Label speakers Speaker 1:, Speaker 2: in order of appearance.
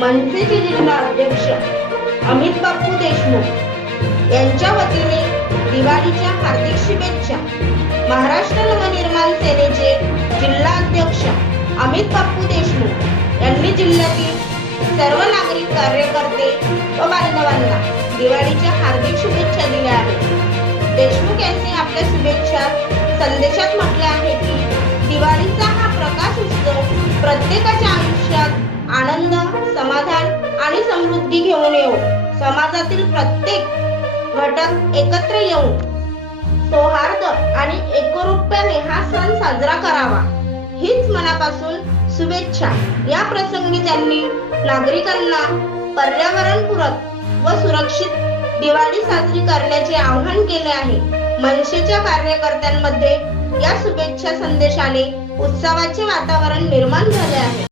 Speaker 1: मनसेचे जिल्हा अध्यक्ष अमित बापू देशमुख यांच्या वतीने दिवाळीच्या हार्दिक शुभेच्छा. महाराष्ट्र नवनिर्माण सेनेचे जिल्हा अध्यक्ष अमित बापू देशमुख यांनी जिल्ह्यातील सर्व नागरिक कार्यकर्ते व बांधवांना दिवाळीच्या हार्दिक शुभेच्छा दिल्या आहेत. देशमुख यांनी आपल्या शुभेच्छा संदेशात म्हटले आहे की दिवाळीचा हा प्रकाश उत्सव प्रत्येकाच्या आयुष्यात आनंद समाधान आणि समृद्धी घेऊन येऊ. समाजातील प्रत्येक घटक एकत्र येऊन सौहार्द आणि एकरूप्याने हा सण साजरा करावा. हीच मनापासून शुभेच्छा. या प्रसंगी त्यांनी नागरिकांना पर्यावरणपूरक व सुरक्षित दिवाळी साजरी करण्याचे आवाहन केले आहे. मनसेच्या कार्यकर्त्यांमध्ये या शुभेच्छा संदेशाने उत्सवाचे वातावरण निर्माण झाले आहे.